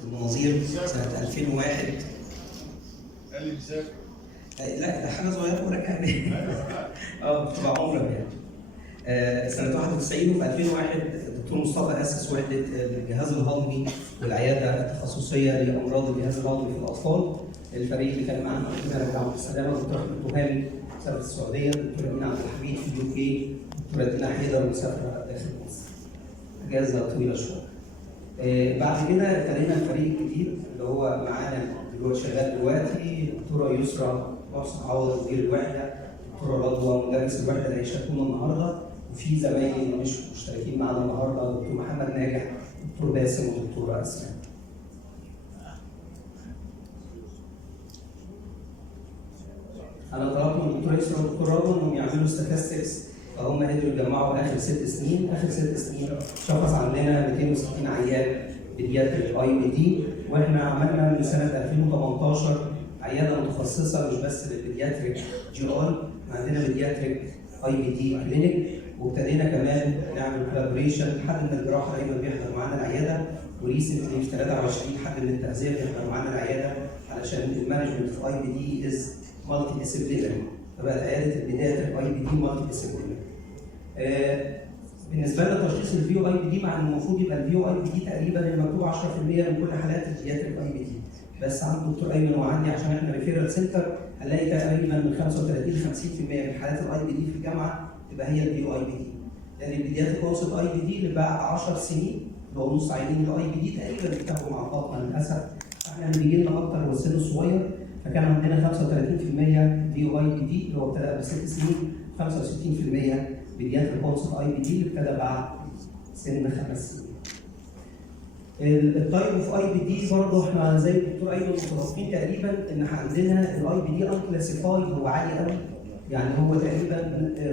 المناظير سنة 2001. قال لي مسافر. لا ده حاجة صغيرة ورجع لي. بتبقى عمرة يعني. سنة 91 وفي 2001 الدكتور مصطفى أسس وحدة الجهاز الهضمي والعيادة التخصصية لأمراض الجهاز الهضمي في الأطفال. الفريق اللي كان معنا ربنا يرجعه بالسلامة الدكتور أحمد تهامي مسافر السعودية، الدكتور أمين عبد الحميد في اليو.P، الدكتور دينا حيدر مسافرة داخل مصر. أجازة طويلة شوية. بعد كده ابتدينا الفريق الجديد اللي هو معانا دلوقتي شغال دلوقتي الدكتوره يسرا بروف عوض مدير الوحده، الدكتوره رضوى مدرس الوحده اللي هيشاركونا النهارده، وفي زمايلي مش مشتركين معانا النهارده الدكتور محمد ناجح، الدكتور باسم والدكتوره اسماء. انا طلبت من الدكتوره يسرا والدكتوره رضوى انهم يعملوا statistics، فهم قدروا يجمعوا اخر 6 سنين، اخر 6 سنين شخص عندنا 260 عيان بيدياتريك IBD، واحنا عملنا من سنه 2018 عياده متخصصه مش بس للبيدياتريك GI، عندنا بيدياتريك IBD كلينيك، وابتدينا كمان نعمل كولابوريشن، حد من الجراحه دايما بيحضر معانا العياده، وريسنتلي في 23 حد من التغذيه بيحضر معانا العياده، علشان المانجمنت في IBD از مالتي ديسيبلينري، فبقت عياده البيدياتريك IBD مالتي ديسيبلينري. بالنسبه لنا تشخيص الفيو IBD مع انه المفروض يبقى الفيو IBD تقريبا المكتوب 10% من كل حالات البيدياتريك IBD، بس عند الدكتور ايمن وعندي عشان احنا ريفيرال سنتر هنلاقي تقريبا من 35 ل 50% من حالات IBD في الجامعه تبقى هي الفيو IBD. لان البيدياتريك اوسط IBD اللي بعد 10 سنين اللي هو نص عيانين IBD تقريبا بيتابعوا مع البطنه للاسف، احنا اللي بيجي لنا اكتر هو السن الصغير، فكان عندنا 35% فيو IBD اللي هو ابتدى ب6 سنين، 65% بيدياتريك اوسط IBD اللي ابتدى بعد سن 5 سنين. التايب اوف IBD برضه احنا زي الدكتور ايمن متفقين تقريبا ان عندنا IBD انكلاسيفايد هو عالي قوي، يعني هو تقريبا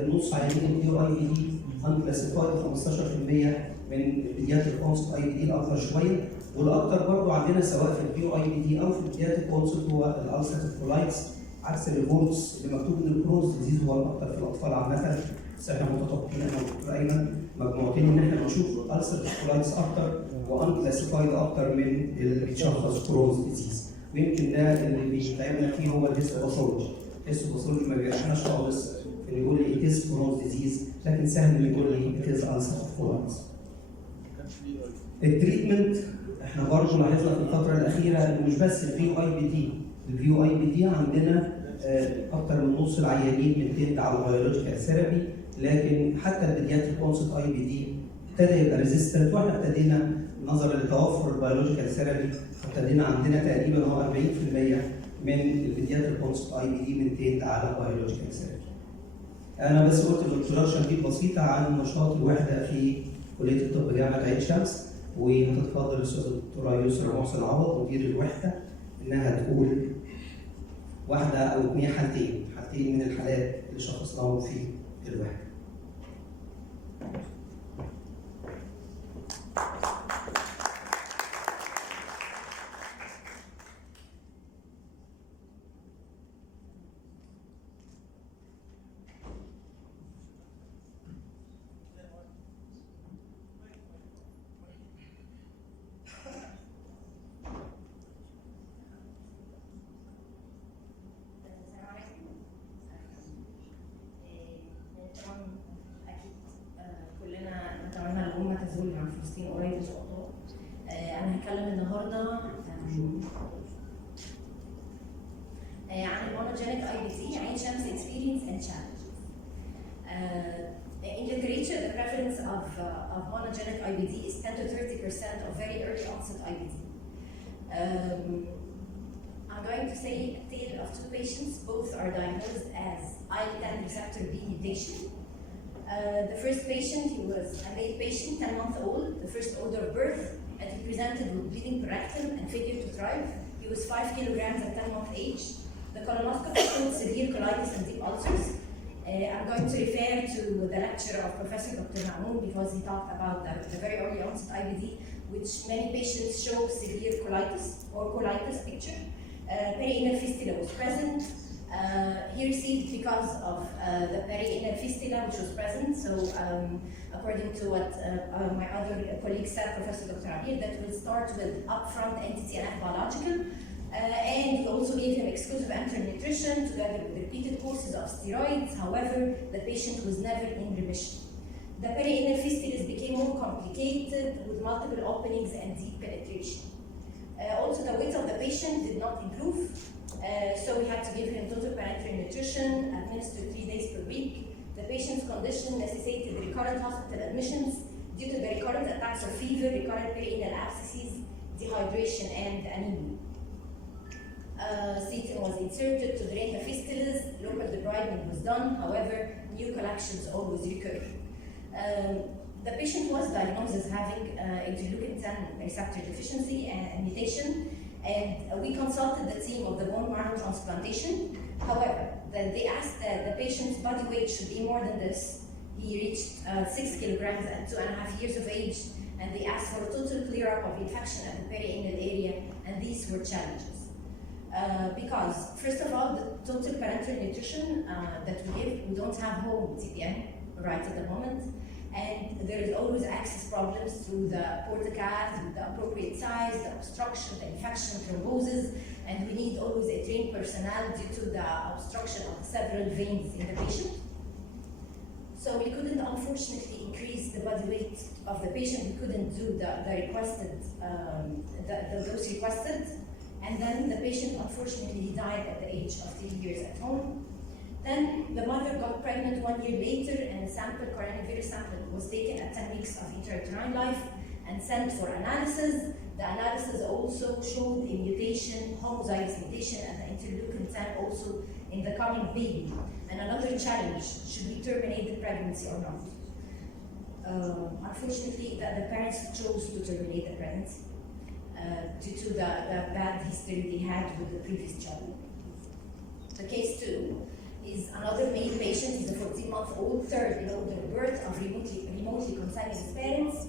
نص عيانين الفيو IBD انكلاسيفايد 15% من البيدياتريك اوسط IBD الاكثر شويه، والاكثر برضه عندنا سواء في الفيو IBD او في البيدياتريك اوسط هو الالسراتيف كولايتس، عكس الريبورتس اللي مكتوب ان الكروز ديزيز هو الاكثر في الاطفال عامه، بس احنا متطابقين انا والدكتور ايمن مجموعتين ان احنا بنشوف السراتيف كولايتس اكثر وانكلاسيفايد اكثر من اللي بيتشخص كروز ديزيز، ويمكن ده اللي بيتعبنا فيه هو الهيستوباثولوجي. الهيستوباثولوجي ما بيريحناش خالص في اللي يقول لي اتيز كروز ديزيز، لكن سهل اللي يقول لي اتيز السراتيف كولايتس. التريتمنت احنا برضه لاحظنا في الفتره الاخيره انه مش بس الفيو IBD عندنا اكثر من نص العيانين بنتند على البيولوجيكال ثيرابي، لكن حتى البيدياتريك اوسط IBD ابتدى يبقى ريزيستنت، واحنا ابتدينا نظرا لتوفر البيولوجيكال ثيرابي ابتدينا عندنا تقريبا هو 40% من البيدياتريك اوسط IBD بنتند على البيولوجيكال ثيرابي. انا بس قلت الانترودكشن دي بسيطه عن نشاط الوحده في كليه الطب جامعه عين شمس، وهتتفضل الاستاذه الدكتوره يسرا محسن عوض مدير الوحده انها تقول واحده او اثنين حالتين من الحالات اللي شخصناهم في الوحده. تزول عن فلسطين قريب ان شاء الله. انا هتكلم النهارده عن المونوجينيك IBD عين شمس experience and challenge. In literature, the prevalence of monogenic IBD is 10 to 30% of very early onset IBD. I'm going to say a tale of two patients. Both are diagnosed as IL-10 receptor B mutation. The first patient, he was a male patient, 10-month-old, the first order of birth, and he presented with bleeding rectum and failure to thrive. He was 5 kilograms at 10-month age. The colonoscopy showed severe colitis and deep ulcers. I'm going to refer to the lecture of Professor Dr. Mahmoud because he talked about the very early onset IBD, which many patients show severe colitis or colitis picture. Perianal fistula was present. He received because of the perianal fistula which was present. So according to what my other colleague said, Professor Dr. Ahmed, that will start with upfront anti-TNF biological, and we also gave him exclusive enteral nutrition together with repeated courses of steroids. However, the patient was never in remission. The perianal fistulas became more complicated with multiple openings and deep penetration. Also, the weight of the patient did not improve, so we had to give him total parenteral nutrition, administered 3 days per week. The patient's condition necessitated recurrent hospital admissions due to the recurrent attacks of fever, recurrent perianal abscesses, dehydration, and anemia. Seton was inserted to drain the fistulas, local debridement was done, however, new collections always recur. The patient was diagnosed as having interleukin-10 receptor deficiency and mutation, and we consulted the team of the bone marrow transplantation. However, they asked that the patient's body weight should be more than this. He reached 6 kilograms at 2.5 years of age, and they asked for a total clear-up of infection at the perianal area, and these were challenges. Because, first of all, the total parenteral nutrition that we give, we don't have home TPN right at the moment, and there is always access problems through the portacath, through the appropriate size, the obstruction, the infection, thrombosis, and we need always a trained personnel due to the obstruction of several veins in the patient. So we couldn't, unfortunately, increase the body weight of the patient. We couldn't do the requested, the dose requested. And then the patient, unfortunately, died at the age of 3 years at home. Then the mother got pregnant 1 year later, and a sample, coronavirus sample, was taken at 10 weeks of intrauterine life and sent for analysis. The analysis also showed a mutation, homozygous mutation, and the interleukin-10 also in the coming baby. And another challenge, should we terminate the pregnancy or not? Unfortunately, the parents chose to terminate the pregnancy due to the bad history they had with the previous child. The case 2 is another male patient. He's a 14-month-old, third in order of birth of remotely consanguineous parents.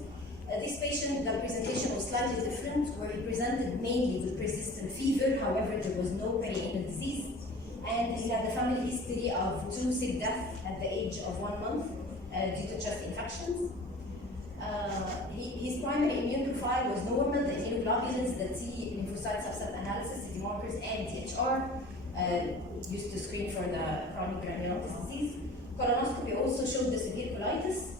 This patient, the presentation was slightly different, where he presented mainly with persistent fever. However, there was no perianal disease, and he had a family history of 2 sick deaths at the age of 1 month due to chest infections. His primary immune profile was normal. The immunoglobulins, the T lymphocyte subset analysis, CD markers, and THR used to screen for the chronic granulomatous disease. Colonoscopy also showed the severe colitis.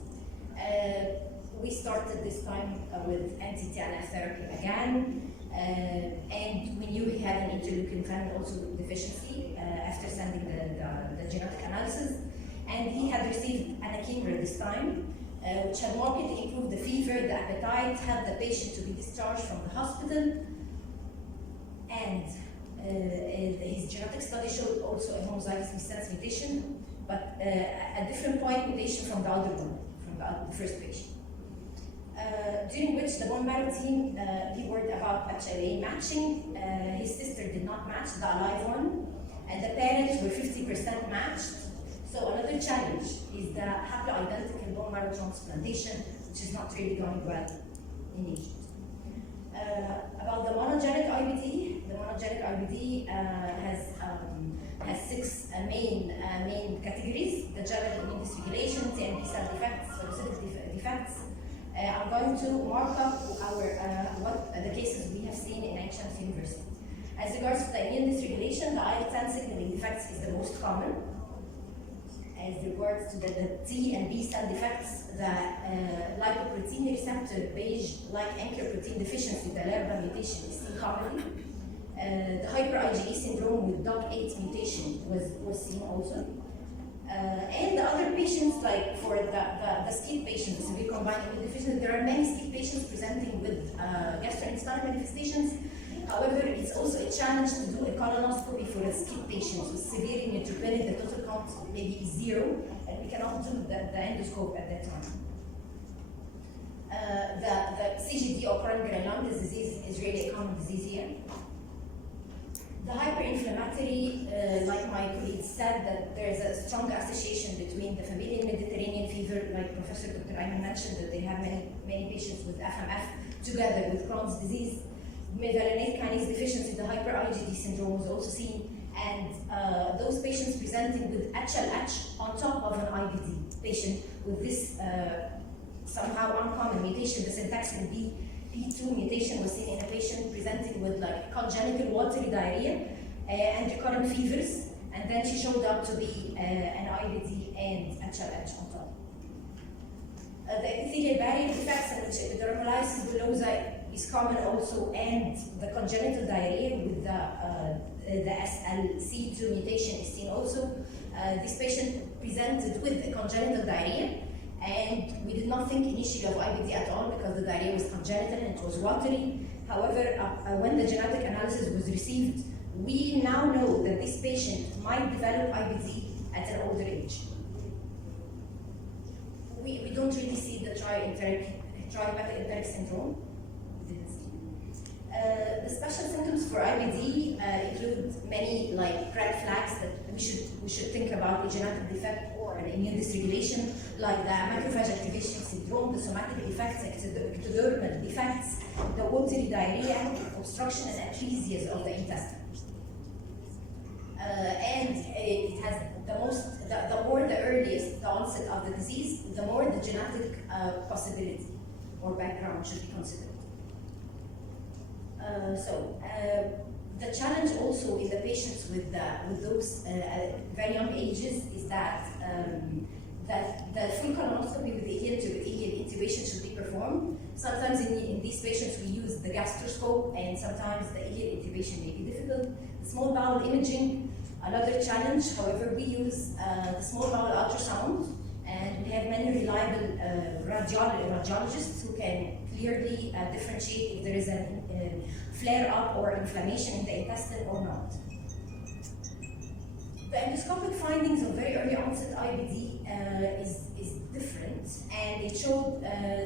We started this time with anti-TNF therapy again, and we knew he had an interleukin-10 also deficiency after sending the genetic analysis, and he had received anakinra this time, which had markedly improved the fever, the appetite, helped the patient to be discharged from the hospital, and his genetic study showed also a homozygous missense mutation, but a different point mutation from the other one, from the first patient. During which the bone marrow team worried about HLA matching. His sister did not match, the alive one, and the parents were 50% matched. So another challenge is the haploidentical bone marrow transplantation, which is not really going well in Egypt. About the monogenic IBD, the monogenic IBD has 6 main categories: the general immune dysregulation, TMP cell defects, phagocytic defects. I'm going to mark up what the cases we have seen in ancient university. As regards to the immune dysregulation, the IL-10 signaling defects is the most common. As regards to the T and B cell defects, the lipoprotein receptor beige-like anchor protein deficiency, the LERBA mutation, is seen commonly. The hyper-IgE syndrome with DOC8 mutation was seen also. And the other patients, like for the SCID patients, the severe combined immune deficiency, there are many SCID patients presenting with gastrointestinal manifestations. However, it's also a challenge to do a colonoscopy for a SCID patient with severe neutropenic. The total count may be 0, and we cannot do the endoscope at that time. The CGD or chronic granulomatous disease is really a common disease here. The hyperinflammatory, like my colleague said, that there is a strong association between the familial Mediterranean fever, like Professor Dr. Ahmed mentioned, that they have many patients with FMF together with Crohn's disease. Mevalonate kinase deficiency, the hyper-IgD syndrome was also seen, and those patients presenting with HLH on top of an IBD patient with this somehow uncommon mutation. The syntax would be P2 mutation was seen in a patient presenting with like congenital watery diarrhea and recurrent fevers, and then she showed up to be an IBD and HLH on top. The epithelial barrier defects in which epidermolysis bullosa is common also, and the congenital diarrhea with the SLC2 mutation is seen also. This patient presented with a congenital diarrhea, and we did not think initially of IBD at all because the diarrhea was congenital and it was watery. However, when the genetic analysis was received, we now know that this patient might develop IBD at an older age. We don't really see the trihepatic enteric syndrome. The special symptoms for IBD include many like red flags that we should think about: a genetic defect or an immune dysregulation, like the macrophage activation syndrome, the somatic effects, ectodermal defects, the watery diarrhea, obstruction and atresia of the intestine. And it has the more the earliest the onset of the disease, the more the genetic possibility or background should be considered. The challenge also in the patients with those very young ages is that the full colonoscopy with the ileal intubation should be performed. Sometimes in these patients we use the gastroscope, and sometimes the ileal intubation may be difficult. The small bowel imaging, another challenge. However, we use the small bowel ultrasound, and we have many reliable radiologists who can clearly differentiate if there is a flare-up or inflammation in the intestine or not. The endoscopic findings of very early onset IBD is different, and it showed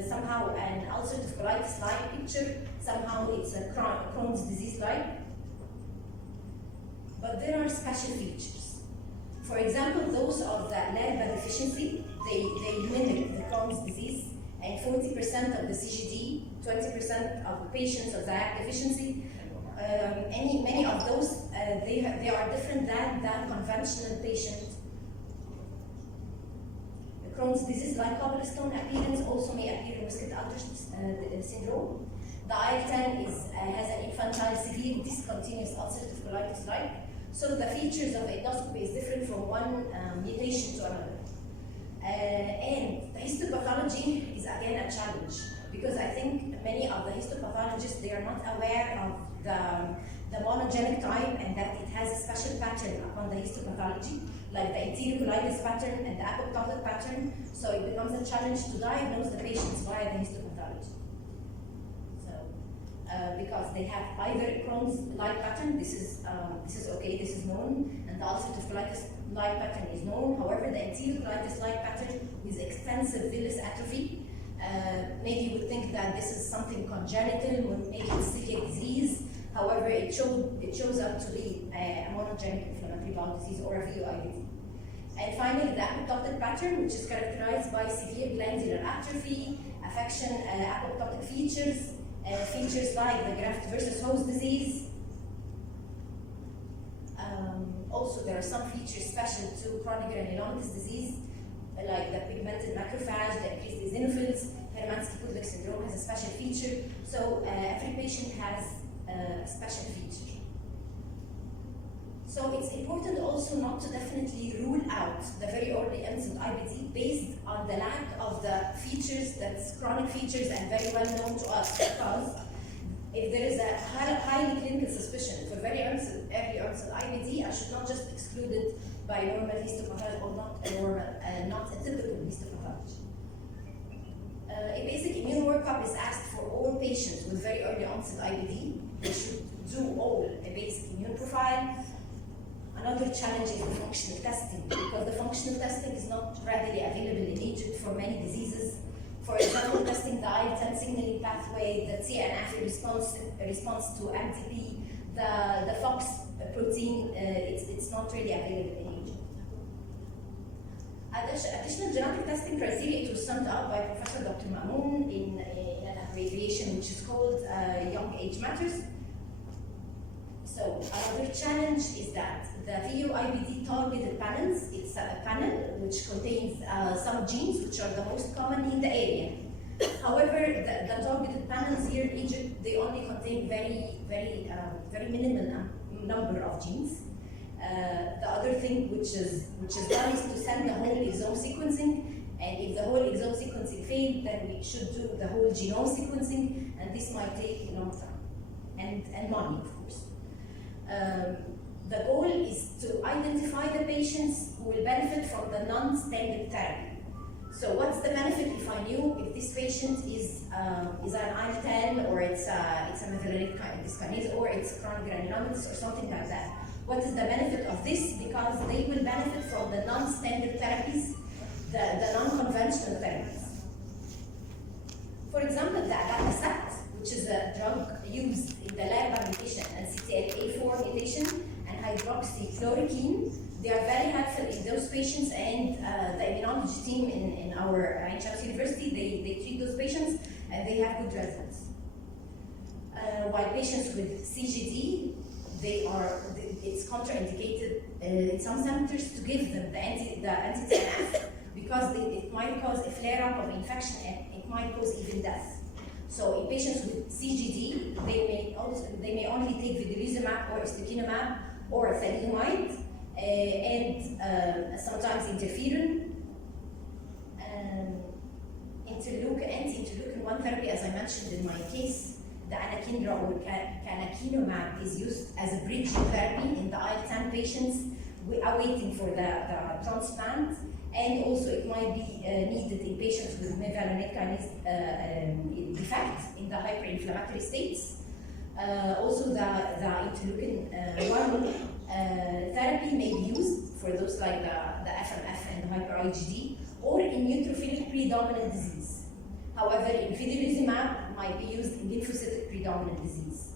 somehow an ulcerative colitis-like picture, somehow it's a Crohn's disease-like, but there are special features. For example, those of the LARBA deficiency, they mimic the Crohn's disease, and 40% of the CGD, 20% of the patients of the ACT deficiency, many of those, they are different than the conventional patient. The Crohn's disease, like cobblestone appearance, also may appear in Wiskett-Aldrich syndrome. The IL-10 has an infantile severe discontinuous ulcerative colitis-like, so the features of endoscopy is different from one mutation to another. And the histopathology is again a challenge, because I think many of the histopathologists, they are not aware of the monogenic type and that it has a special pattern upon the histopathology, like the enterocolitis pattern and the apoptotic pattern. So it becomes a challenge to diagnose the patients via the histopathology. So, because they have either Crohn's-like pattern, this is okay, this is known, and the ulcerative colitis-like pattern is known. However, the enterocolitis-like pattern with extensive villus atrophy, maybe you would think that this is something congenital, maybe it's celiac disease. However, it shows up to be a monogenic inflammatory bowel disease or a VOIBD. And finally, the apoptotic pattern, which is characterized by severe glandular atrophy, affection, apoptotic features, features like the graft versus host disease. Also, there are some features special to chronic granulomatous disease, like the pigmented macrophage, the increased eosinophils. Hermansky-Pudlik syndrome has a special feature. So every patient has a special feature. So it's important also not to definitely rule out the very early onset IBD based on the lack of the features, that's chronic features and very well known to us, because if there is a highly clinical suspicion for very early onset IBD, I should not just exclude it by normal histopathology or not a typical histopathology. A basic immune workup is asked for all patients with very early onset IBD. They should do all a basic immune profile. Another challenge is the functional testing, because the functional testing is not readily available in Egypt for many diseases. For example, testing the IL-10 signaling pathway, the TNF response to MTP, the FOX protein, it's not really available in Egypt. Additional genetic testing criteria, it was summed up by Professor Dr. Mamoun in an abbreviation which is called Young Age Matters. So another challenge is that the VU-IBD targeted panels, it's a panel which contains some genes which are the most common in the area. However, the targeted panels here in Egypt, they only contain very minimal number of genes. The other thing which is done is to send the whole exome sequencing, and if the whole exome sequencing failed, then we should do the whole genome sequencing, and this might take a long time, and money, of course. The goal is to identify the patients who will benefit from the non-standard therapy. So what's the benefit if I knew if this patient is an IL-10 or it's a methylenic dyskinase or it's chronic granulomatous or something like that? What is the benefit of this? Because they will benefit from the non-standard therapies, the non-conventional therapies. For example, the abatacept, which is a drug used in the LARBA mutation and CTLA4 mutation and hydroxychloroquine, they are very helpful in those patients, and the immunology team in our Charles University, they treat those patients and they have good results. While patients with CGD, it's contraindicated in some centers to give them the anti-TNF because it might cause a flare-up of infection and it might cause even death. So in patients with CGD, they may only take vedolizumab or ustekinumab or thalidomide and sometimes interferon. Anti-interleukin-1 therapy, as I mentioned in my case, the anakinra or canakinumab is used as a bridge therapy in the IL-10 patients awaiting for the transplant, and also it might be needed in patients with mevalonate kinase defect in the hyperinflammatory states. Also, the interleukin-1 therapy may be used for those like the FMF and the hyper-IgD, or in neutrophilic predominant disease. However, vedolizumab might be used in lymphocytic predominant disease.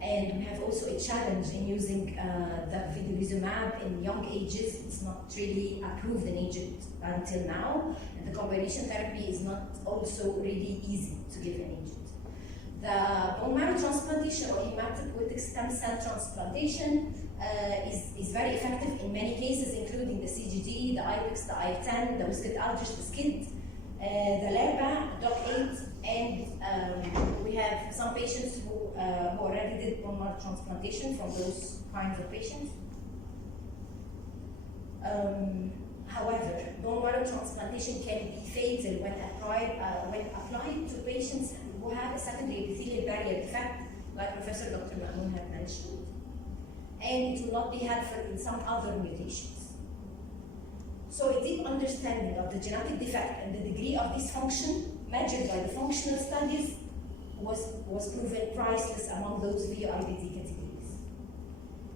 And we have also a challenge in using the vedolizumab in young ages. It's not really approved in Egypt until now, and the combination therapy is not also really easy to give in Egypt. The bone marrow transplantation or hematopoietic stem cell transplantation is very effective in many cases, including the CGD, the IPEX, the IL-10, the Wiskett Aldrich, the SCID, the LARBA, DOC8, and we have some patients who already did bone marrow transplantation from those kinds of patients. However, bone marrow transplantation can be fatal when applied to patients who have a secondary epithelial barrier defect, like Professor Dr. Mahmoud had mentioned, and it will not be helpful in some other mutations. So a deep understanding of the genetic defect and the degree of dysfunction measured by the functional studies was proven priceless among those VU-IBD categories.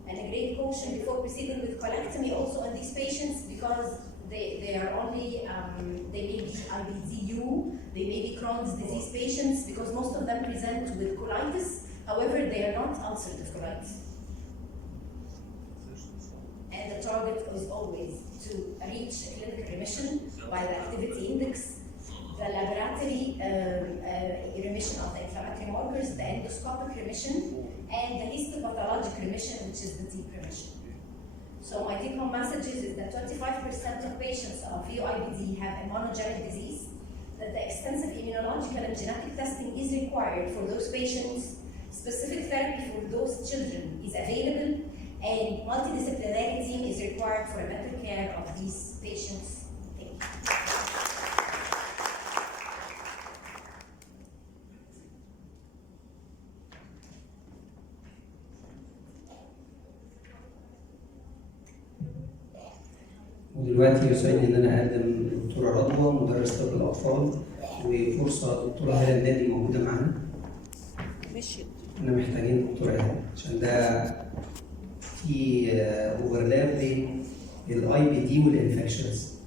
And a great caution before proceeding with colectomy also on these patients, because they are only, they may be IBDU, they may be Crohn's disease patients, because most of them present with colitis. However, they are not ulcerative colitis. And the target is always to reach a clinical remission by the activity index, the laboratory remission of the inflammatory markers, the endoscopic remission, and the histopathologic remission, which is the deep remission. So my take-home message is that 25% of patients of VU-IBD have a monogenic disease, that the extensive immunological and genetic testing is required for those patients, specific therapy for those children is available, and multidisciplinary team is required for better care of these patients. Thank you. ودلوقتي يسعدني ان انا اقدم الدكتوره رضوى مدرس طب الاطفال، وفرصه الدكتوره هاله النادي موجوده معانا. مشيت. احنا محتاجين دكتوره هاله عشان ده في اوفرلاب بين الاي بي دي والانفكشنز.